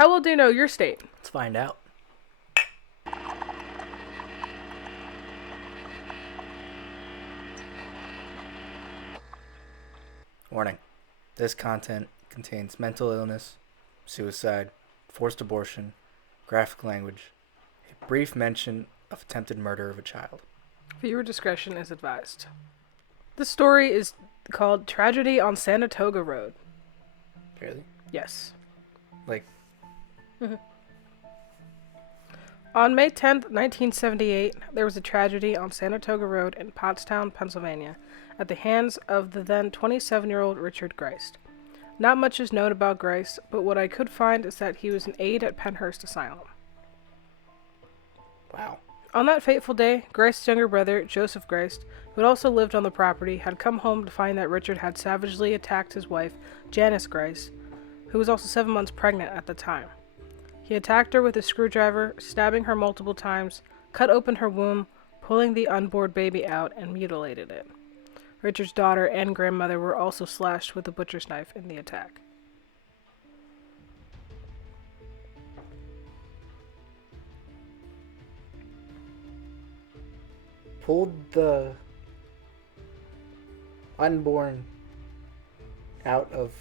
How well do you know your state? Let's find out. Warning. This content contains mental illness, suicide, forced abortion, graphic language, a brief mention of attempted murder of a child. Viewer discretion is advised. The story is called Tragedy on Sanatoga Road. Really? Yes. Like, On May 10th, 1978, there was a tragedy on Sanatoga Road in Pottstown, Pennsylvania, at the hands of the then 27-year-old Richard Greist. Not much is known about Greist, but what I could find is that he was an aide at Penhurst Asylum. wow. On that fateful day, Greist's younger brother, Joseph Greist, who had also lived on the property, had come home to find that Richard had savagely attacked his wife, Janice Greist, who was also 7 months pregnant at the time. He attacked her with a screwdriver, stabbing her multiple times, cut open her womb, pulling the unborn baby out, and mutilated it. Richard's daughter and grandmother were also slashed with a butcher's knife in the attack. Pulled the unborn out of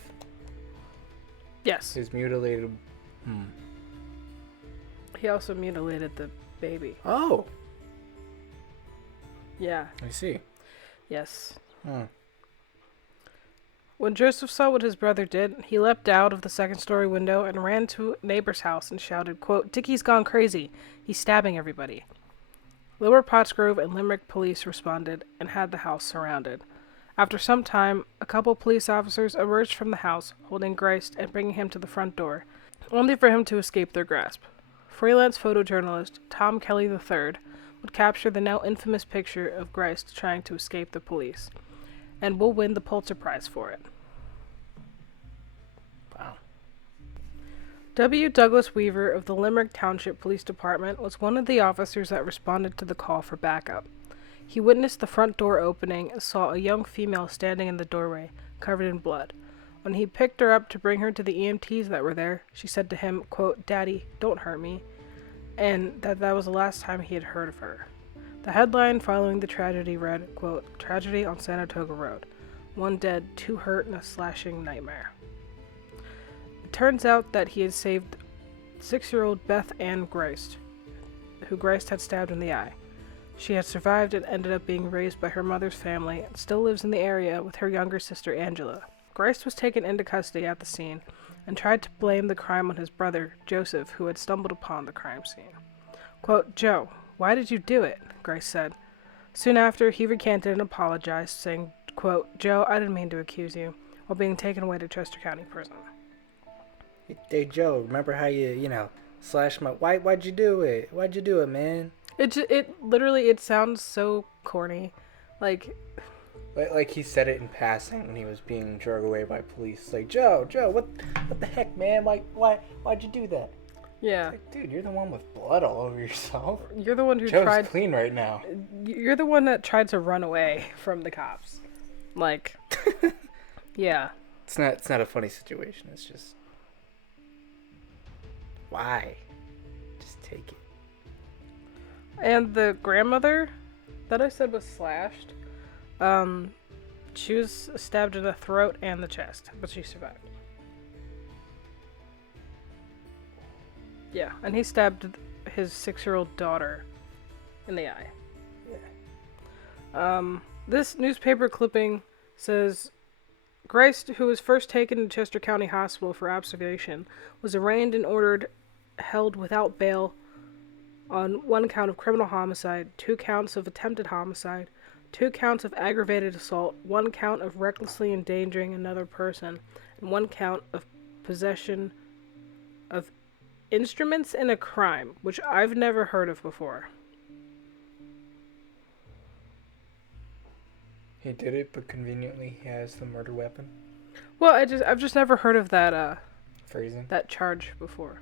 Yes. his mutilated... He also mutilated the baby. Oh, Yeah. I see. Yes. Hmm. When Joseph saw what his brother did, he leapt out of the second-story window and ran to a neighbor's house and shouted, quote, "Dickie's gone crazy. He's stabbing everybody." Lower Pottsgrove and Limerick police responded and had the house surrounded. After some time, a couple police officers emerged from the house, holding Greist and bringing him to the front door, only for him to escape their grasp. Freelance photojournalist Tom Kelly III would capture the now infamous picture of Greist trying to escape the police, and will win the Pulitzer Prize for it. Wow. W. Douglas Weaver of the Limerick Township Police Department was one of the officers that responded to the call for backup. He witnessed the front door opening and saw a young female standing in the doorway, covered in blood. When he picked her up to bring her to the EMTs that were there, she said to him, quote, "Daddy, don't hurt me," and that was the last time he had heard of her. The headline following the tragedy read, quote, "Tragedy on Sanatoga Road. 1 dead, 2 hurt in a slashing nightmare." It turns out that he had saved 6-year-old Beth Ann Greist, who Greist had stabbed in the eye. She had survived and ended up being raised by her mother's family and still lives in the area with her younger sister Angela. Greist was taken into custody at the scene and tried to blame the crime on his brother, Joseph, who had stumbled upon the crime scene. Quote, "Joe, why did you do it?" Greist said. Soon after, he recanted and apologized, saying, quote, "Joe, I didn't mean to accuse you," while being taken away to Chester County Prison. Hey, Joe, remember how you slashed my... Why'd you do it? Why'd you do it, man? It literally sounds so corny. Like Like he said it in passing when he was being dragged away by police. Like, Joe, what the heck, man? Why'd you do that? yeah. Like, dude, you're the one with blood all over yourself. You're the one who Joe's tried... clean right now. You're the one that tried to run away from the cops. Like, yeah. It's not a funny situation. It's just... Why? Just take it. And the grandmother that I said was slashed, she was stabbed in the throat and the chest, but she survived. Yeah, and he stabbed his 6-year-old daughter in the eye. This newspaper clipping says, Greist, who was first taken to Chester County Hospital for observation, was arraigned and ordered held without bail on 1 count of criminal homicide, 2 counts of attempted homicide, 2 counts of aggravated assault, 1 count of recklessly endangering another person, and 1 count of possession of instruments in a crime, which I've never heard of before. He did it, but conveniently he has the murder weapon. Well, I've just never heard of that Phrasing. that charge before.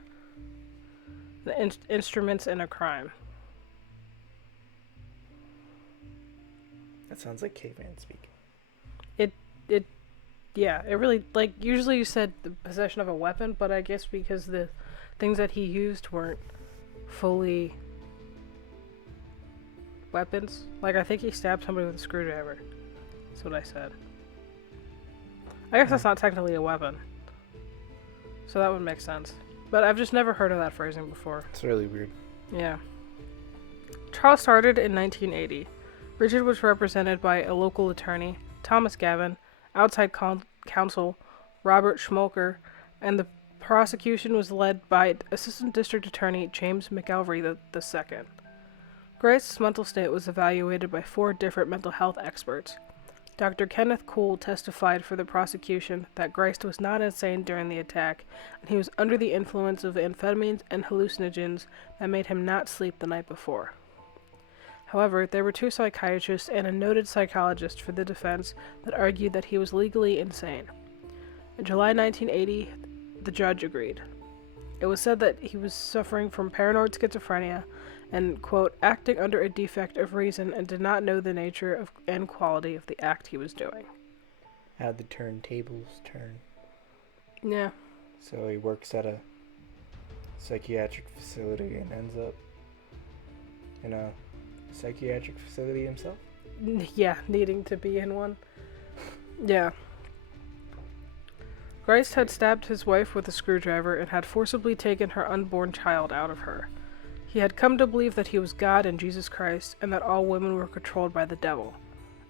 The instruments in a crime. That sounds like caveman speak. It Yeah, it really, like, usually you said the possession of a weapon, but I guess because the things that he used weren't fully weapons. Like, I think he stabbed somebody with a screwdriver. That's what I said. I guess that's not technically a weapon. So that would make sense. But I've just never heard of that phrasing before. It's really weird. Yeah. Trial started in 1980. Richard was represented by a local attorney, Thomas Gavin, outside counsel, Robert Schmolker, and the prosecution was led by Assistant District Attorney James McElvery II. Grice's mental state was evaluated by 4 different mental health experts. Dr. Kenneth Cool testified for the prosecution that Grice was not insane during the attack, and he was under the influence of amphetamines and hallucinogens that made him not sleep the night before. However, there were 2 psychiatrists and a noted psychologist for the defense that argued that he was legally insane. In July 1980, the judge agreed. It was said that he was suffering from paranoid schizophrenia and, quote, acting under a defect of reason and did not know the nature of and quality of the act he was doing. How'd the turntables turn? Yeah. So he works at a psychiatric facility and ends up in a psychiatric facility himself? Yeah, needing to be in one. Yeah. Grice had stabbed his wife with a screwdriver and had forcibly taken her unborn child out of her. He had come to believe that he was God and Jesus Christ, and that all women were controlled by the devil.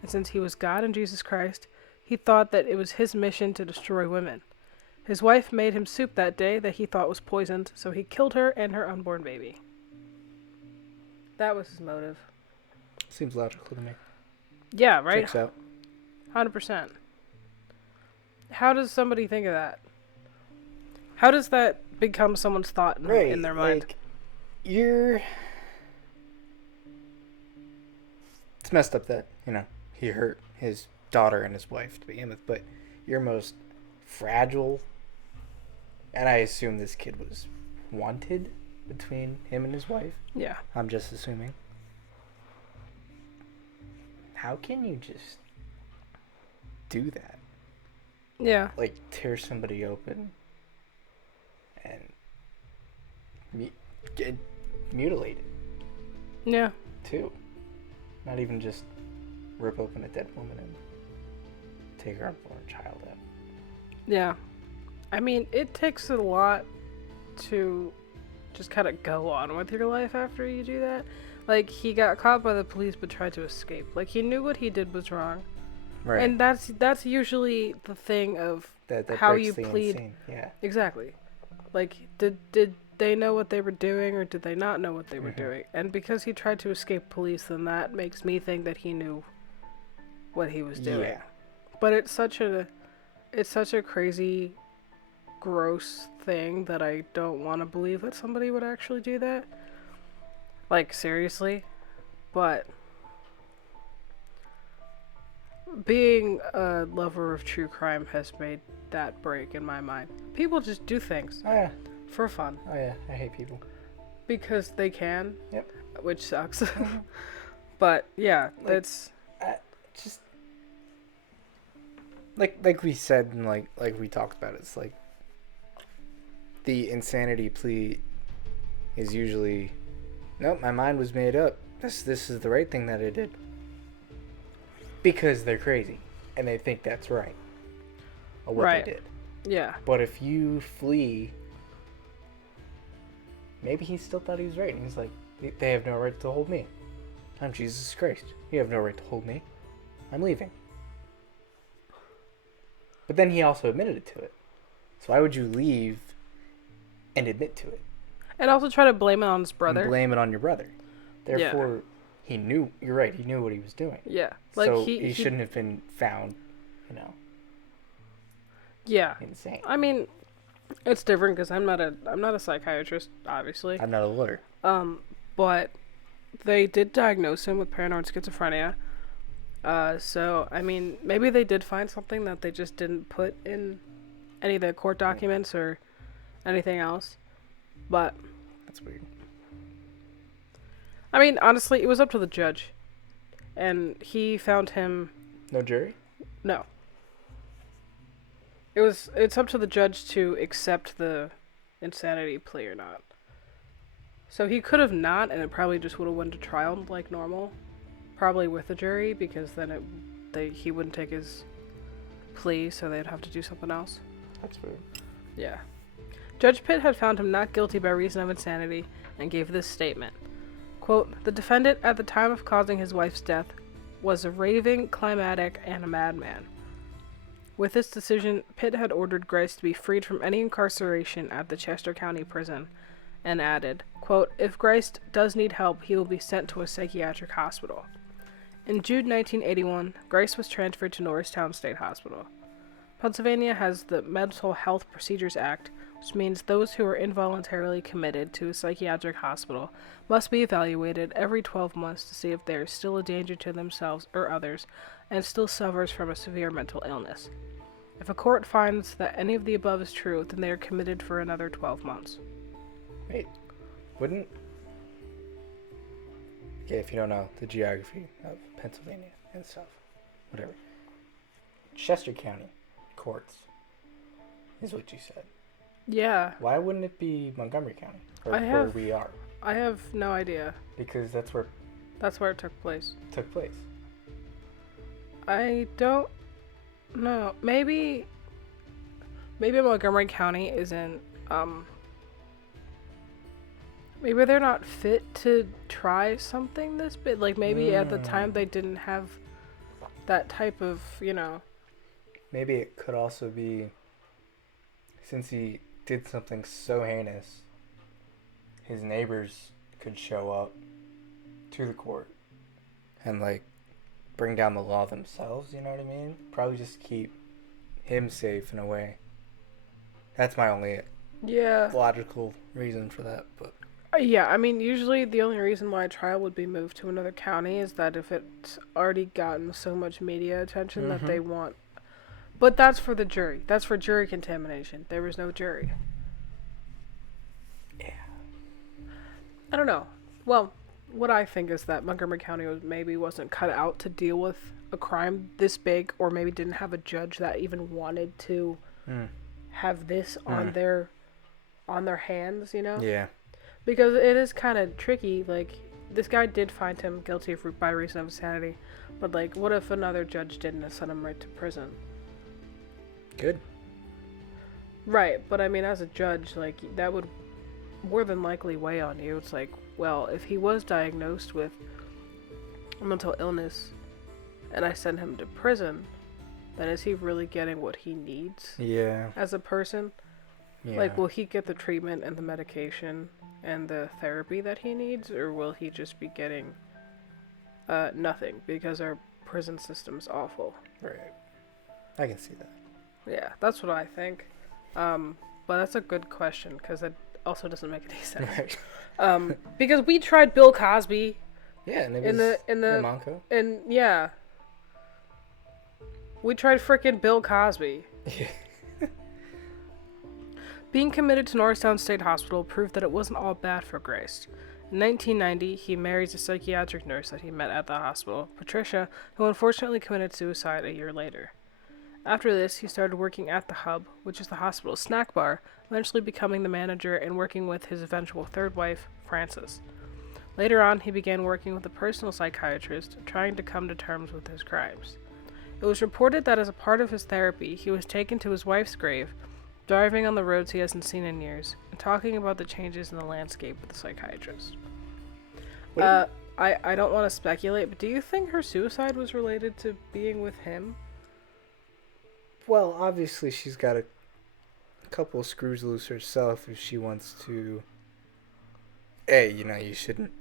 And since he was God and Jesus Christ, he thought that it was his mission to destroy women. His wife made him soup that day that he thought was poisoned, so he killed her and her unborn baby. That was his motive. Seems logical to me. Yeah, right? Checks out. 100%. How does somebody think of that? How does that become someone's thought in their mind? Like, it's messed up that, he hurt his daughter and his wife to begin with, but your most fragile, and I assume this kid was wanted between him and his wife. Yeah. I'm just assuming. How can you just do that? Yeah. Like, tear somebody open and get mutilated. Yeah. Too. Not even just rip open a dead woman and take her unborn child out. Yeah. I mean, it takes a lot to just kind of go on with your life after you do that. Like, he got caught by the police but tried to escape. Like, he knew what he did was wrong. Right. And that's usually the thing of that how breaks you the plead. insane. Yeah. Exactly. Like, did they know what they were doing, or did they not know what they were doing? And because he tried to escape police, then that makes me think that he knew what he was doing. Yeah. But it's such a crazy, gross thing that I don't want to believe that somebody would actually do that. Like, seriously. But being a lover of true crime has made that break in my mind. People just do things. Oh, yeah. For fun. Oh, yeah. I hate people. Because they can. Yep. Which sucks. But, yeah, like, that's... just... Like we said, and like we talked about, it's like... The insanity plea is usually... Nope, my mind was made up. This is the right thing that I did. Because they're crazy. And they think that's right. Or what right. they did. Yeah. But if you flee... Maybe he still thought he was right. And he's like, they have no right to hold me. I'm Jesus Christ. You have no right to hold me. I'm leaving. But then he also admitted to it. So why would you leave and admit to it? And also try to blame it on his brother. And blame it on your brother. Therefore, he knew. You're right. He knew what he was doing. Yeah. Like so he shouldn't have been found, Yeah. insane. I mean, it's different because I'm not a psychiatrist, obviously. I'm not a lawyer. But they did diagnose him with paranoid schizophrenia. So I mean, maybe they did find something that they just didn't put in any of the court documents or anything else. But that's weird. I mean, honestly, it was up to the judge, and he found him. No jury? No. It's up to the judge to accept the insanity plea or not. So he could have not, and it probably just would have went to trial like normal, probably with the jury, because then he wouldn't take his plea, so they'd have to do something else. That's weird. Yeah. Judge Pitt had found him not guilty by reason of insanity and gave this statement. Quote, "The defendant at the time of causing his wife's death was a raving, climatic, and a madman." With this decision, Pitt had ordered Grice to be freed from any incarceration at the Chester County Prison, and added, quote, "If Grice does need help, he will be sent to a psychiatric hospital." In June 1981, Grice was transferred to Norristown State Hospital. Pennsylvania has the Mental Health Procedures Act, which means those who are involuntarily committed to a psychiatric hospital must be evaluated every 12 months to see if they are still a danger to themselves or others and still suffers from a severe mental illness. If a court finds that any of the above is true, then they are committed for another 12 months. Wait, wouldn't... Okay, if you don't know the geography of Pennsylvania and stuff, whatever. Chester County courts is what you said. Yeah. Why wouldn't it be Montgomery County? Or where we are? I have no idea. Because that's where it took place. I don't know. Maybe Montgomery County isn't, maybe they're not fit to try something this big. Like, maybe at the time they didn't have that type of, Maybe it could also be, since he did something so heinous, his neighbors could show up to the court and, like, bring down the law themselves, you know what I mean? Probably just keep him safe in a way. That's my only logical reason for that, but... Yeah, I mean, usually the only reason why a trial would be moved to another county is that if it's already gotten so much media attention that they want... But that's for the jury. That's for jury contamination. There was no jury. Yeah. I don't know. Well, what I think is that Montgomery County wasn't cut out to deal with a crime this big, or maybe didn't have a judge that even wanted to have this on their hands, Yeah. Because it is kind of tricky. Like, this guy did find him guilty by reason of insanity, but, like, what if another judge didn't and sent him right to prison? Good. Right, but I mean, as a judge, like, that would more than likely weigh on you. It's like, well, if he was diagnosed with a mental illness and I send him to prison, then is he really getting what he needs? Yeah. As a person? Yeah. Like, will he get the treatment and the medication and the therapy that he needs, or will he just be getting nothing because our prison system's awful? Right. I can see that. Yeah, that's what I think. But that's a good question, because it also doesn't make any sense. Right. Because we tried Bill Cosby. Yeah, and it was in the Monco. And yeah. We tried frickin' Bill Cosby. Yeah. Being committed to Norristown State Hospital proved that it wasn't all bad for Grice. In 1990, he marries a psychiatric nurse that he met at the hospital, Patricia, who unfortunately committed suicide a year later. After this, he started working at the Hub, which is the hospital's snack bar, eventually becoming the manager and working with his eventual third wife, Frances. Later on, he began working with a personal psychiatrist, trying to come to terms with his crimes. It was reported that as a part of his therapy, he was taken to his wife's grave, driving on the roads he hasn't seen in years, and talking about the changes in the landscape with the psychiatrist. I don't want to speculate, but do you think her suicide was related to being with him? Well, obviously she's got a couple of screws loose herself if she wants to... Hey, you shouldn't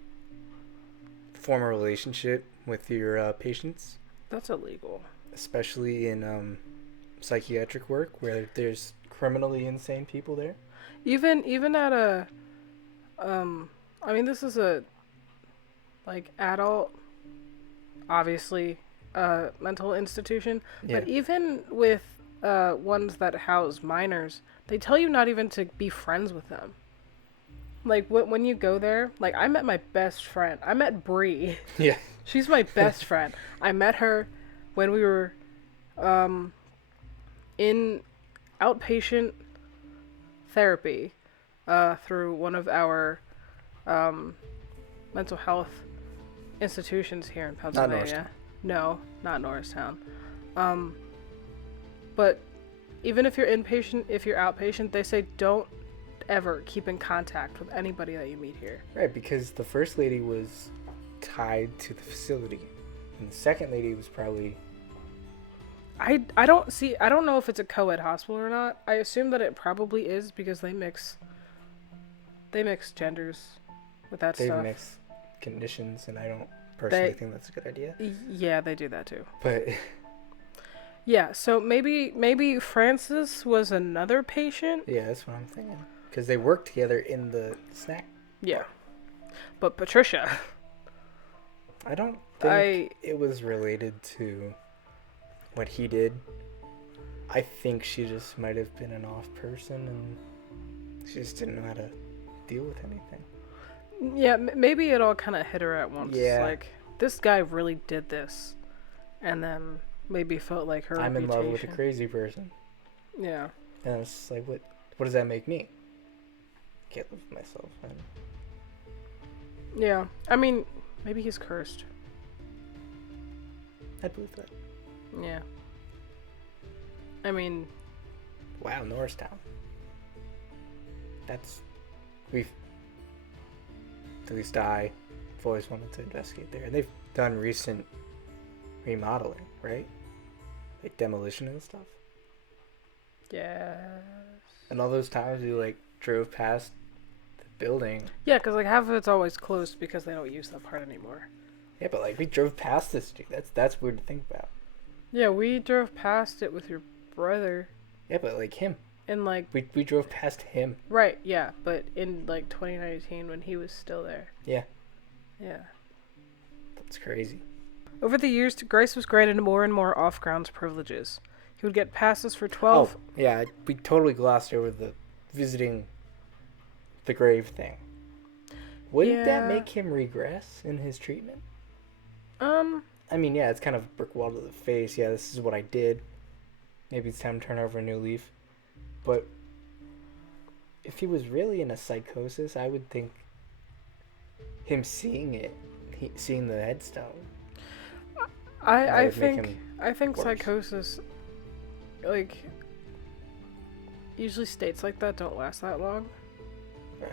form a relationship with your patients. That's illegal. Especially in psychiatric work where there's criminally insane people there. Even at a... I mean, this is a... like, adult... obviously... mental institution. Yeah. But even with ones that house minors, they tell you not even to be friends with them. Like, when you go there, like, I met my best friend. I met Bree. Yeah. She's my best friend. I met her when we were in outpatient therapy through one of our mental health institutions here in Pennsylvania. No, not Norristown. But even if you're inpatient, if you're outpatient, they say don't ever keep in contact with anybody that you meet here. Right, because the first lady was tied to the facility, and the second lady was probably... I don't know if it's a co-ed hospital or not. I assume that it probably is because they mix genders with that stuff. They mix conditions, and I don't personally think that's a good idea. Yeah, they do that too. But yeah, so maybe Francis was another patient. Yeah, that's what I'm thinking. Because they worked together in the snack. Yeah, but Patricia. I don't think it was related to what he did. I think she just might have been an off person, and she just didn't know how to deal with anything. Yeah, maybe it all kind of hit her at once. Yeah. Like, this guy really did this, and then maybe felt like her I'm reputation. in love with a crazy person. Yeah. And it's just like, what does that make me? Can't live with myself. Yeah. I mean, maybe he's cursed. I'd believe that. Yeah. I mean... Wow, Norristown. We've... At least I've always wanted to investigate there. And they've done recent remodeling, right? Like demolition and stuff. Yes. And all those times we, like, drove past the building. Yeah, because, like, half of it's always closed because they don't use that part anymore. Yeah, but, like, we drove past this, dude. That's weird to think about. Yeah, we drove past it with your brother. Yeah, but, like, him. And, like... We drove past him. Right, yeah, but in, like, 2019 when he was still there. Yeah. Yeah. That's crazy. Over the years, Grace was granted more and more off-grounds privileges. He would get passes for 12... Oh, yeah, we totally glossed over the visiting the grave thing. Wouldn't that make him regress in his treatment? I mean, yeah, it's kind of a brick wall to the face. Yeah, this is what I did. Maybe it's time to turn over a new leaf. But if he was really in a psychosis, I would think him seeing the headstone. I think worse. psychosis, like, usually states like that don't last that long. Right.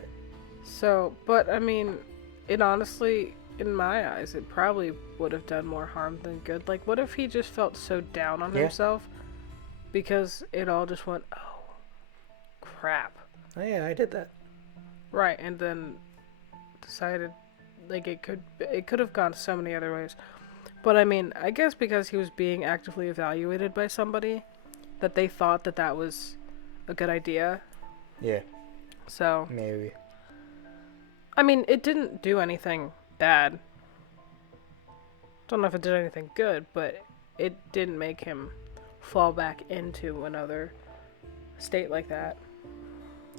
So, but I mean, it honestly, in my eyes, it probably would have done more harm than good. Like, what if he just felt so down on himself because it all just went, oh, crap. Oh yeah, I did that. Right, and then decided, like, it could have gone so many other ways. But I mean, I guess because he was being actively evaluated by somebody, that they thought that was a good idea. Yeah. So. Maybe. I mean, it didn't do anything bad. Don't know if it did anything good, but it didn't make him fall back into another state like that.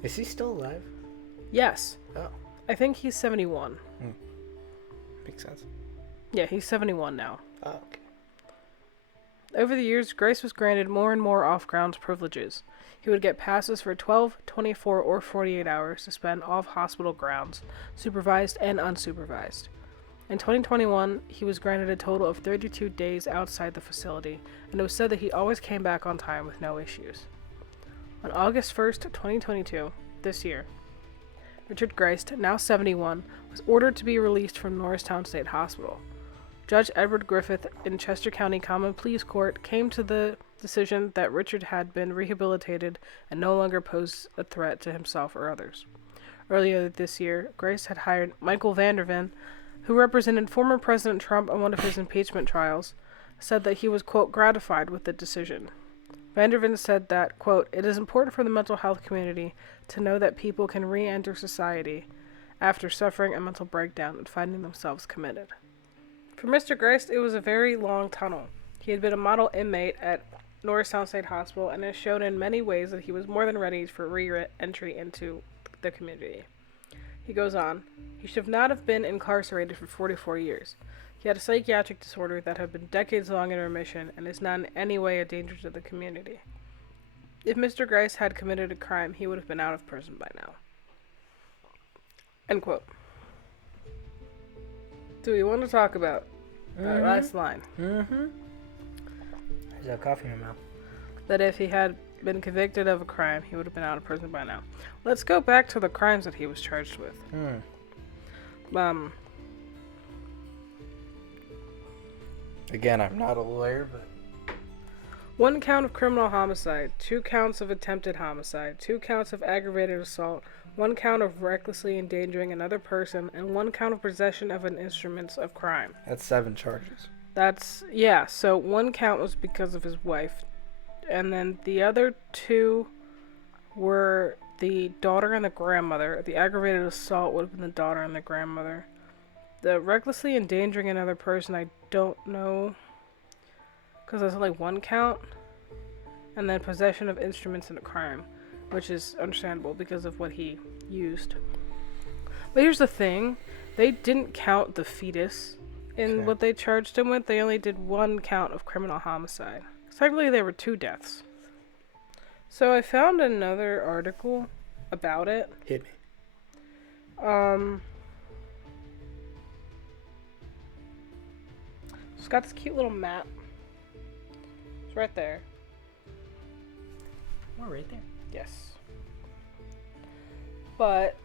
Is he still alive? Yes. Oh. I think he's 71. Makes sense. Yeah, he's 71 now. Oh, okay. Over the years, Grace was granted more and more off-grounds privileges. He would get passes for 12, 24, or 48 hours to spend off hospital grounds, supervised and unsupervised. In 2021, he was granted a total of 32 days outside the facility, and it was said that he always came back on time with no issues. On August 1st, 2022, this year, Richard Geist, now 71, was ordered to be released from Norristown State Hospital. Judge Edward Griffith in Chester County Common Pleas Court came to the decision that Richard had been rehabilitated and no longer posed a threat to himself or others. Earlier this year, Grace had hired Michael Vanderven, who represented former President Trump on one of his impeachment trials, said that he was, quote, gratified with the decision. Vanderven said that, quote, it is important for the mental health community to know that people can re-enter society after suffering a mental breakdown and finding themselves committed. For Mr. Geist, it was a very long tunnel. He had been a model inmate at Norristown State Hospital and has shown in many ways that he was more than ready for re-entry into the community. He goes on, he should not have been incarcerated for 44 years. He had a psychiatric disorder that had been decades long in remission and is not in any way a danger to the community. If Mr. Grice had committed a crime, he would have been out of prison by now. End quote. Do we want to talk about that last line? Mm-hmm. There's that coffee in your mouth. That if he had been convicted of a crime, he would have been out of prison by now. Let's go back to the crimes that he was charged with. Again, I'm not a lawyer, but 1 count of criminal homicide, 2 counts of attempted homicide, 2 counts of aggravated assault, 1 count of recklessly endangering another person, and 1 count of possession of an instrument of crime. that's 7 charges. So 1 count was because of his wife. And then the other 2 were the daughter and the grandmother. The aggravated assault would have been the daughter and the grandmother. The recklessly endangering another person, I don't know, because there's only 1 count. And then possession of instruments in a crime, which is understandable because of what he used. But here's the thing. They didn't count the fetus in what they charged him with. They only did 1 count of criminal homicide. Technically, there were 2 deaths. So I found another article about it. Hit me. It's got this cute little map. It's right there. Oh, right there. Yes. But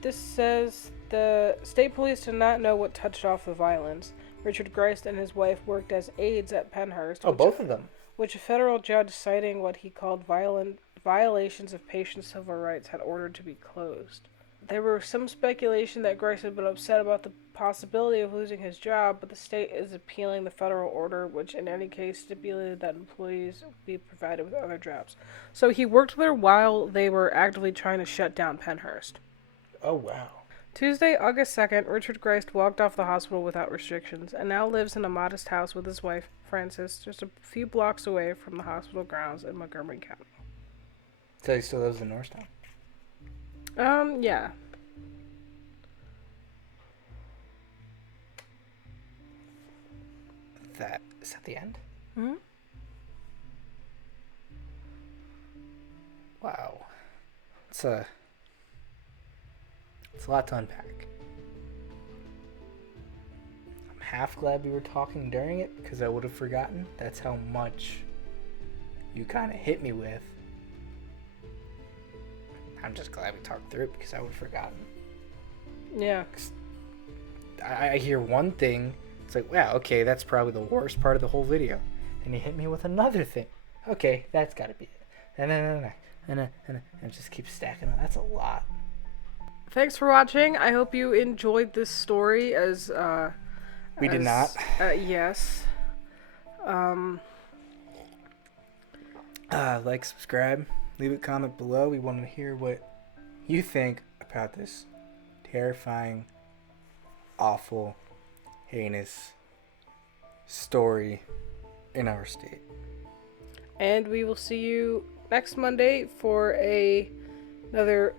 this says the state police did not know what touched off the violence. Richard Grice and his wife worked as aides at Penhurst. Oh, both of them. Which a federal judge citing what he called violations of patients' civil rights had ordered to be closed. There was some speculation that Grice had been upset about the possibility of losing his job, but the state is appealing the federal order, which in any case stipulated that employees be provided with other jobs. So he worked there while they were actively trying to shut down Penhurst. Oh, wow. Tuesday, August 2nd, Richard Grice walked off the hospital without restrictions and now lives in a modest house with his wife, Frances, just a few blocks away from the hospital grounds in Montgomery County. So he still lives in Norristown? Yeah. Is that the end? Mm-hmm. Wow. It's a lot to unpack. I'm half glad we were talking during it because I would have forgotten. That's how much you kind of hit me with. I'm just glad we talked through it because I would have forgotten. Yeah. I hear one thing, it's like, wow, okay, that's probably the worst part of the whole video. And you hit me with another thing. Okay, that's got to be it. And it just keeps stacking up. That's a lot. Thanks for watching. I hope you enjoyed this story as We did not. Yes. Like, subscribe, leave a comment below. We want to hear what you think about this terrifying, awful, heinous story in our state. And we will see you next Monday for another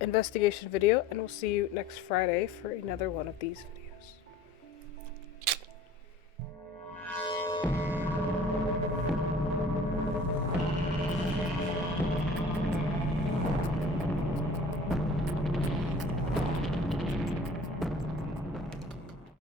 investigation video, and we'll see you next Friday for another one of these